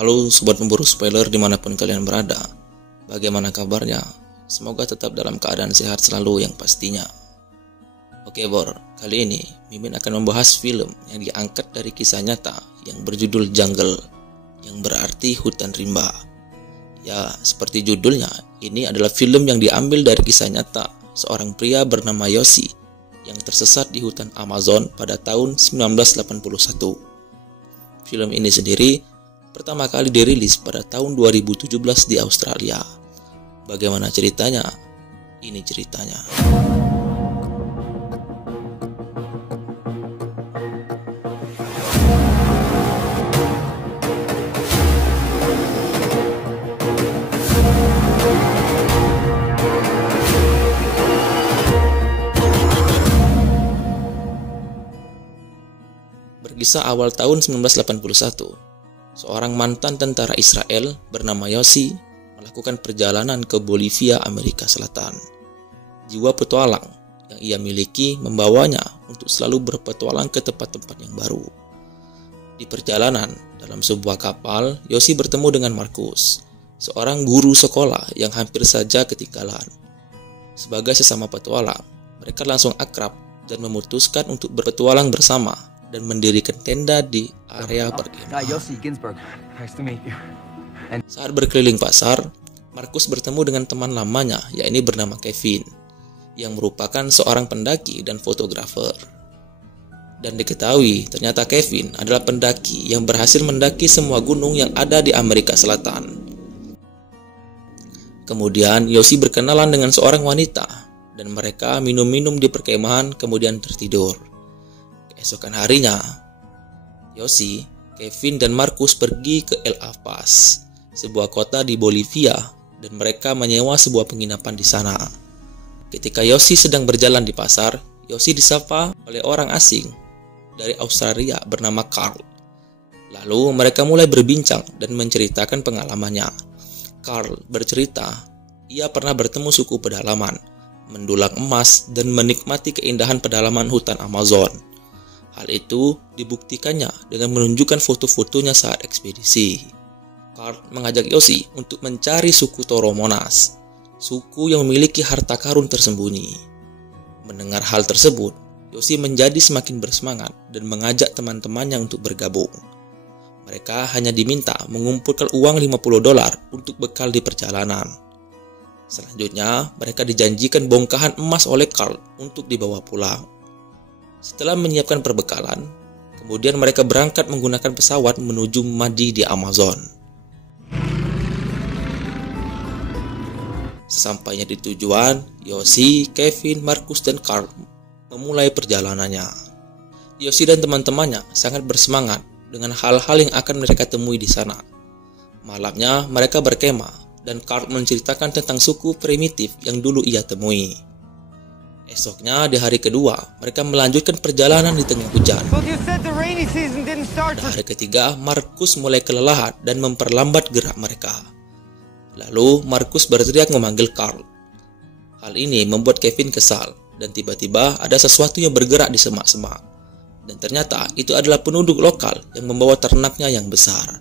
Halo sobat pemburu spoiler dimanapun kalian berada. Bagaimana kabarnya? Semoga tetap dalam keadaan sehat selalu yang pastinya. Oke Bor, kali ini Mimin akan membahas film yang diangkat dari kisah nyata yang berjudul Jungle, yang berarti hutan rimba. Ya, seperti judulnya, ini adalah film yang diambil dari kisah nyata seorang pria bernama Yoshi yang tersesat di hutan Amazon pada tahun 1981. Film ini sendiri pertama kali dirilis pada tahun 2017 di Australia. Bagaimana ceritanya? Ini ceritanya. Berkisah awal tahun 1981. Seorang mantan tentara Israel bernama Yoshi melakukan perjalanan ke Bolivia, Amerika Selatan. Jiwa petualang yang ia miliki membawanya untuk selalu berpetualang ke tempat-tempat yang baru. Di perjalanan dalam sebuah kapal, Yoshi bertemu dengan Marcus, seorang guru sekolah yang hampir saja ketinggalan. Sebagai sesama petualang, mereka langsung akrab dan memutuskan untuk berpetualang bersama dan mendirikan tenda di area perkemahan. Saat berkeliling pasar, Marcus bertemu dengan teman lamanya, yakni bernama Kevin, yang merupakan seorang pendaki dan fotografer. Dan diketahui, ternyata Kevin adalah pendaki yang berhasil mendaki semua gunung yang ada di Amerika Selatan. Kemudian, Yoshi berkenalan dengan seorang wanita, dan mereka minum-minum di perkemahan kemudian tertidur. Keesokan harinya, Yoshi, Kevin, dan Marcus pergi ke El Paz, sebuah kota di Bolivia, dan mereka menyewa sebuah penginapan di sana. Ketika Yoshi sedang berjalan di pasar, Yoshi disapa oleh orang asing dari Australia bernama Carl. Lalu mereka mulai berbincang dan menceritakan pengalamannya. Carl bercerita, ia pernah bertemu suku pedalaman, mendulang emas, dan menikmati keindahan pedalaman hutan Amazon. Hal itu dibuktikannya dengan menunjukkan foto-fotonya saat ekspedisi. Carl mengajak Yoshi untuk mencari suku Toromonas, suku yang memiliki harta karun tersembunyi. Mendengar hal tersebut, Yoshi menjadi semakin bersemangat dan mengajak teman-temannya untuk bergabung. Mereka hanya diminta mengumpulkan uang $50 untuk bekal di perjalanan. Selanjutnya, mereka dijanjikan bongkahan emas oleh Carl untuk dibawa pulang. Setelah menyiapkan perbekalan, kemudian mereka berangkat menggunakan pesawat menuju Madi di Amazon. Sesampainya di tujuan, Yoshi, Kevin, Marcus, dan Carl memulai perjalanannya. Yoshi dan teman-temannya sangat bersemangat dengan hal-hal yang akan mereka temui di sana. Malamnya mereka berkemah dan Carl menceritakan tentang suku primitif yang dulu ia temui. Esoknya, di hari kedua, mereka melanjutkan perjalanan di tengah hujan. Pada hari ketiga, Marcus mulai kelelahan dan memperlambat gerak mereka. Lalu, Marcus berteriak memanggil Carl. Hal ini membuat Kevin kesal, dan tiba-tiba ada sesuatu yang bergerak di semak-semak. Dan ternyata itu adalah penduduk lokal yang membawa ternaknya yang besar.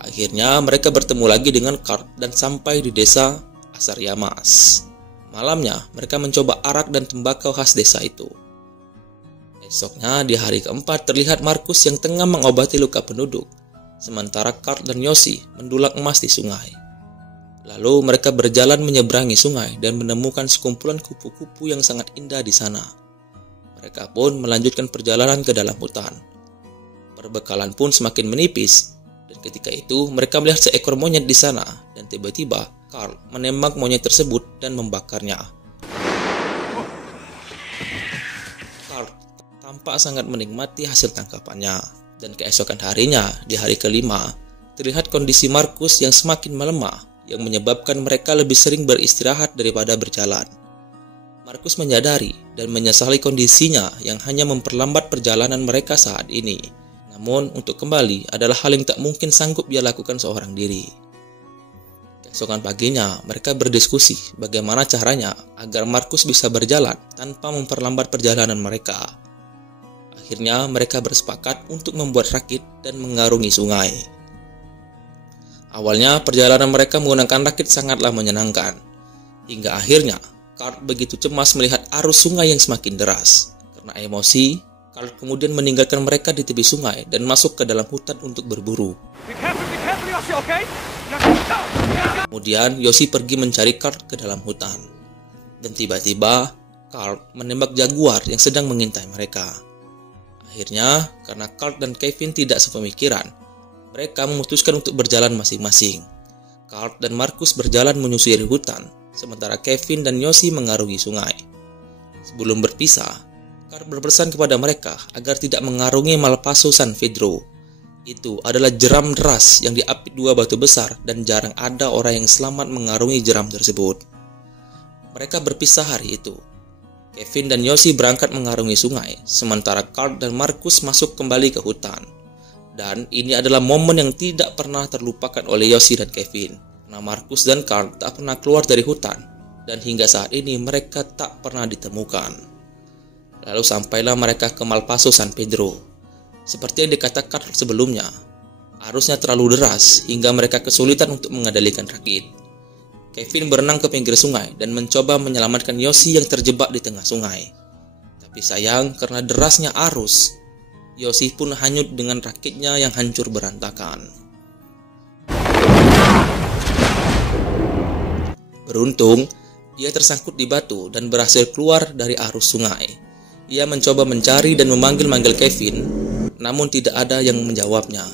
Akhirnya, mereka bertemu lagi dengan Carl dan sampai di desa Asaryamas. Malamnya, mereka mencoba arak dan tembakau khas desa itu. Esoknya, di hari keempat terlihat Marcus yang tengah mengobati luka penduduk, sementara Carl dan Yoshi mendulang emas di sungai. Lalu mereka berjalan menyeberangi sungai dan menemukan sekumpulan kupu-kupu yang sangat indah di sana. Mereka pun melanjutkan perjalanan ke dalam hutan. Perbekalan pun semakin menipis, dan ketika itu mereka melihat seekor monyet di sana, dan tiba-tiba Carl menembak monyet tersebut dan membakarnya. Carl tampak sangat menikmati hasil tangkapannya, dan keesokan harinya, di hari kelima, terlihat kondisi Marcus yang semakin melemah, yang menyebabkan mereka lebih sering beristirahat daripada berjalan. Marcus menyadari dan menyesali kondisinya yang hanya memperlambat perjalanan mereka saat ini. Namun, untuk kembali adalah hal yang tak mungkin sanggup dia lakukan seorang diri. Keesokan paginya, mereka berdiskusi bagaimana caranya agar Marcus bisa berjalan tanpa memperlambat perjalanan mereka. Akhirnya mereka bersepakat untuk membuat rakit dan mengarungi sungai. Awalnya perjalanan mereka menggunakan rakit sangatlah menyenangkan. Hingga akhirnya Karl begitu cemas melihat arus sungai yang semakin deras. Karena emosi, Karl kemudian meninggalkan mereka di tepi sungai dan masuk ke dalam hutan untuk berburu. Kemudian Yoshi pergi mencari Karl ke dalam hutan. Dan tiba-tiba Karl menembak jaguar yang sedang mengintai mereka. Akhirnya, karena Karl dan Kevin tidak sepemikiran, mereka memutuskan untuk berjalan masing-masing. Karl dan Markus berjalan menyusuri hutan, sementara Kevin dan Yoshi mengarungi sungai. Sebelum berpisah, Karl berpesan kepada mereka agar tidak mengarungi Malpaso San Pedro. Itu adalah jeram deras yang diapit dua batu besar dan jarang ada orang yang selamat mengarungi jeram tersebut. Mereka berpisah hari itu. Kevin dan Yoshi berangkat mengarungi sungai, sementara Karl dan Markus masuk kembali ke hutan. Dan ini adalah momen yang tidak pernah terlupakan oleh Yoshi dan Kevin, karena Markus dan Karl tak pernah keluar dari hutan, dan hingga saat ini mereka tak pernah ditemukan. Lalu sampailah mereka ke Malpaso San Pedro. Seperti yang dikatakan sebelumnya, arusnya terlalu deras hingga mereka kesulitan untuk mengendalikan rakit. Kevin berenang ke pinggir sungai dan mencoba menyelamatkan Yoshi yang terjebak di tengah sungai. Tapi sayang, karena derasnya arus, Yoshi pun hanyut dengan rakitnya yang hancur berantakan. Beruntung, ia tersangkut di batu dan berhasil keluar dari arus sungai. Ia mencoba mencari dan memanggil-manggil Kevin, namun tidak ada yang menjawabnya.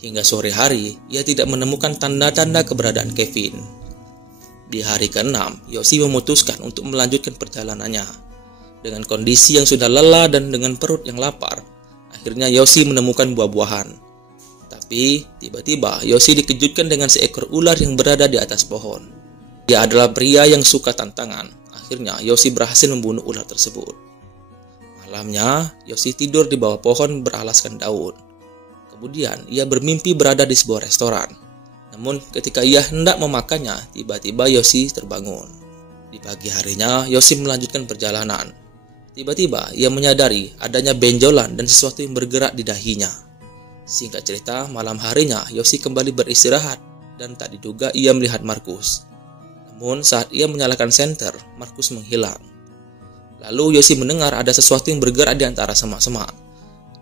Hingga sore hari, ia tidak menemukan tanda-tanda keberadaan Kevin. Di hari ke-6, Yoshi memutuskan untuk melanjutkan perjalanannya. Dengan kondisi yang sudah lelah dan dengan perut yang lapar, akhirnya Yoshi menemukan buah-buahan. Tapi, tiba-tiba Yoshi dikejutkan dengan seekor ular yang berada di atas pohon. Dia adalah pria yang suka tantangan. Akhirnya, Yoshi berhasil membunuh ular tersebut. Malamnya, Yoshi tidur di bawah pohon beralaskan daun. Kemudian, ia bermimpi berada di sebuah restoran. Namun ketika ia hendak memakannya, tiba-tiba Yoshi terbangun. Di pagi harinya, Yoshi melanjutkan perjalanan. Tiba-tiba ia menyadari adanya benjolan dan sesuatu yang bergerak di dahinya. Singkat cerita, malam harinya Yoshi kembali beristirahat dan tak diduga ia melihat Markus. Namun saat ia menyalakan senter, Markus menghilang. Lalu Yoshi mendengar ada sesuatu yang bergerak di antara semak-semak.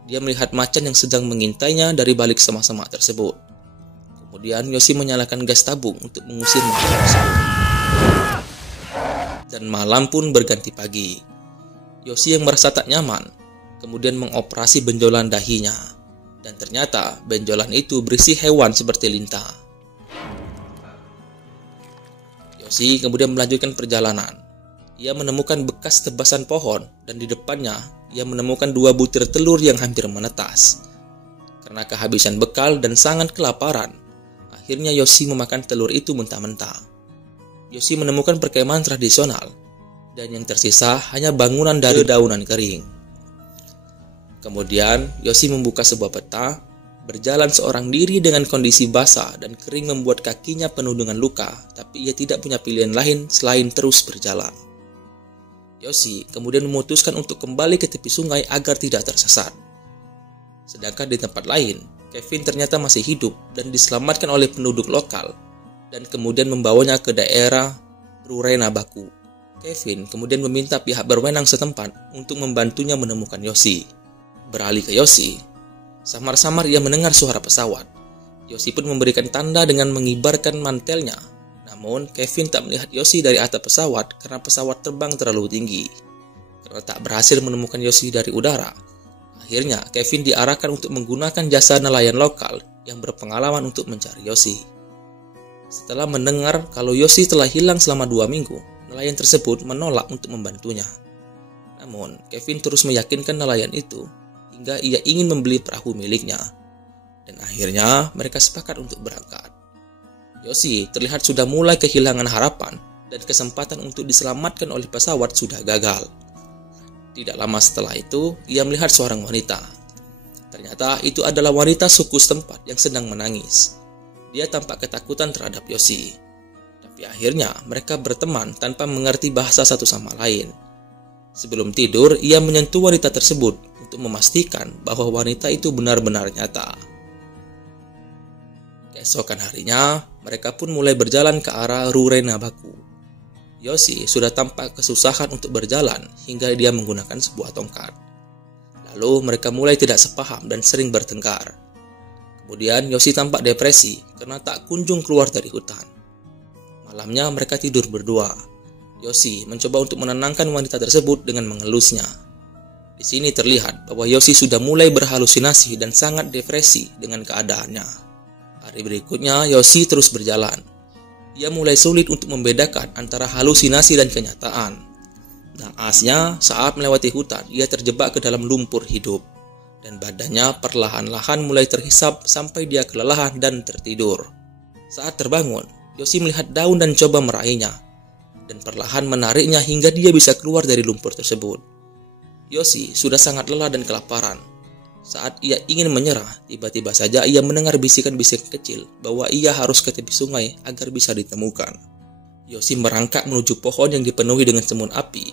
Dia melihat macan yang sedang mengintainya dari balik semak-semak tersebut. Kemudian Yoshi menyalakan gas tabung untuk mengusir macan tersebut. Dan malam pun berganti pagi. Yoshi yang merasa tak nyaman, kemudian mengoperasi benjolan dahinya. Dan ternyata benjolan itu berisi hewan seperti lintah. Yoshi kemudian melanjutkan perjalanan. Ia menemukan bekas tebasan pohon dan di depannya ia menemukan 2 butir telur yang hampir menetas. Karena kehabisan bekal dan sangat kelaparan, akhirnya Yoshi memakan telur itu mentah-mentah. Yoshi menemukan perkemahan tradisional, dan yang tersisa hanya bangunan dari daunan kering. Kemudian Yoshi membuka sebuah peta, berjalan seorang diri dengan kondisi basah dan kering membuat kakinya penuh dengan luka, tapi ia tidak punya pilihan lain selain terus berjalan. Yoshi kemudian memutuskan untuk kembali ke tepi sungai agar tidak tersesat. Sedangkan di tempat lain, Kevin ternyata masih hidup dan diselamatkan oleh penduduk lokal dan kemudian membawanya ke daerah Rurena Baku. Kevin kemudian meminta pihak berwenang setempat untuk membantunya menemukan Yoshi. Beralih ke Yoshi, samar-samar ia mendengar suara pesawat. Yoshi pun memberikan tanda dengan mengibarkan mantelnya. Namun Kevin tak melihat Yoshi dari atap pesawat karena pesawat terbang terlalu tinggi. Karena tak berhasil menemukan Yoshi dari udara, akhirnya Kevin diarahkan untuk menggunakan jasa nelayan lokal yang berpengalaman untuk mencari Yoshi. Setelah mendengar kalau Yoshi telah hilang selama 2 minggu, nelayan tersebut menolak untuk membantunya. Namun Kevin terus meyakinkan nelayan itu hingga ia ingin membeli perahu miliknya. Dan akhirnya mereka sepakat untuk berangkat. Yoshi terlihat sudah mulai kehilangan harapan dan kesempatan untuk diselamatkan oleh pesawat sudah gagal. Tidak lama setelah itu, ia melihat seorang wanita. Ternyata itu adalah wanita suku setempat yang sedang menangis. Dia tampak ketakutan terhadap Yoshi. Tapi akhirnya mereka berteman tanpa mengerti bahasa satu sama lain. Sebelum tidur, ia menyentuh wanita tersebut untuk memastikan bahwa wanita itu benar-benar nyata. Keesokan harinya, mereka pun mulai berjalan ke arah Rurenabaku. Yoshi sudah tampak kesusahan untuk berjalan hingga dia menggunakan sebuah tongkat. Lalu mereka mulai tidak sepaham dan sering bertengkar. Kemudian Yoshi tampak depresi karena tak kunjung keluar dari hutan. Malamnya mereka tidur berdua. Yoshi mencoba untuk menenangkan wanita tersebut dengan mengelusnya. Di sini terlihat bahwa Yoshi sudah mulai berhalusinasi dan sangat depresi dengan keadaannya. Hari berikutnya Yoshi terus berjalan. Ia mulai sulit untuk membedakan antara halusinasi dan kenyataan. Naasnya, saat melewati hutan, ia terjebak ke dalam lumpur hidup. Dan badannya perlahan-lahan mulai terhisap sampai dia kelelahan dan tertidur. Saat terbangun, Yoshi melihat daun dan coba meraihnya, dan perlahan menariknya hingga dia bisa keluar dari lumpur tersebut. Yoshi sudah sangat lelah dan kelaparan. Saat ia ingin menyerah, tiba-tiba saja ia mendengar bisikan-bisikan kecil bahwa ia harus ke tepi sungai agar bisa ditemukan. Yoshi merangkak menuju pohon yang dipenuhi dengan semun api.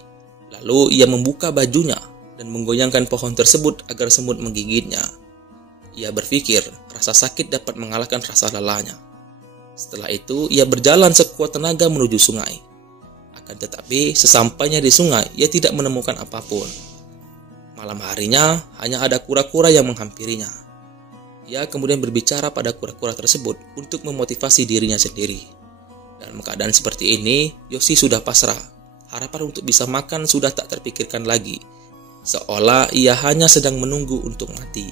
Lalu ia membuka bajunya dan menggoyangkan pohon tersebut agar semut menggigitnya. Ia berpikir rasa sakit dapat mengalahkan rasa lelahnya. Setelah itu, ia berjalan sekuat tenaga menuju sungai. Akan tetapi, sesampainya di sungai, ia tidak menemukan apapun. Malam harinya, hanya ada kura-kura yang menghampirinya. Ia kemudian berbicara pada kura-kura tersebut untuk memotivasi dirinya sendiri. Dalam keadaan seperti ini, Yoshi sudah pasrah. Harapan untuk bisa makan sudah tak terpikirkan lagi. Seolah ia hanya sedang menunggu untuk mati.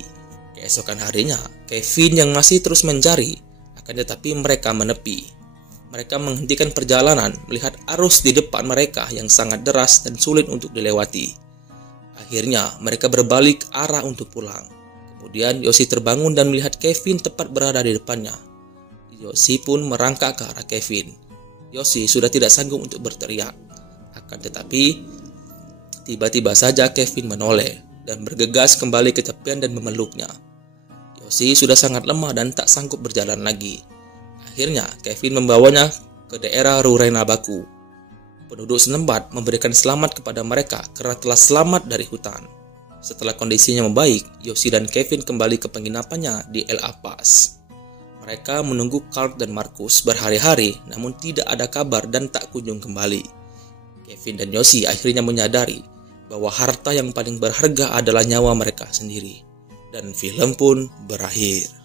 Keesokan harinya, Kevin yang masih terus mencari, akan tetapi mereka menepi. Mereka menghentikan perjalanan melihat arus di depan mereka yang sangat deras dan sulit untuk dilewati. Akhirnya, mereka berbalik arah untuk pulang. Kemudian Yoshi terbangun dan melihat Kevin tepat berada di depannya. Yoshi pun merangkak ke arah Kevin. Yoshi sudah tidak sanggup untuk berteriak. Akan tetapi, tiba-tiba saja Kevin menoleh dan bergegas kembali ke tepian dan memeluknya. Yoshi sudah sangat lemah dan tak sanggup berjalan lagi. Akhirnya, Kevin membawanya ke daerah Rurenabaku. Penduduk setempat memberikan selamat kepada mereka karena telah selamat dari hutan. Setelah kondisinya membaik, Yoshi dan Kevin kembali ke penginapannya di El Apas. Mereka menunggu Carl dan Marcus berhari-hari, namun tidak ada kabar dan tak kunjung kembali. Kevin dan Yoshi akhirnya menyadari bahwa harta yang paling berharga adalah nyawa mereka sendiri. Dan film pun berakhir.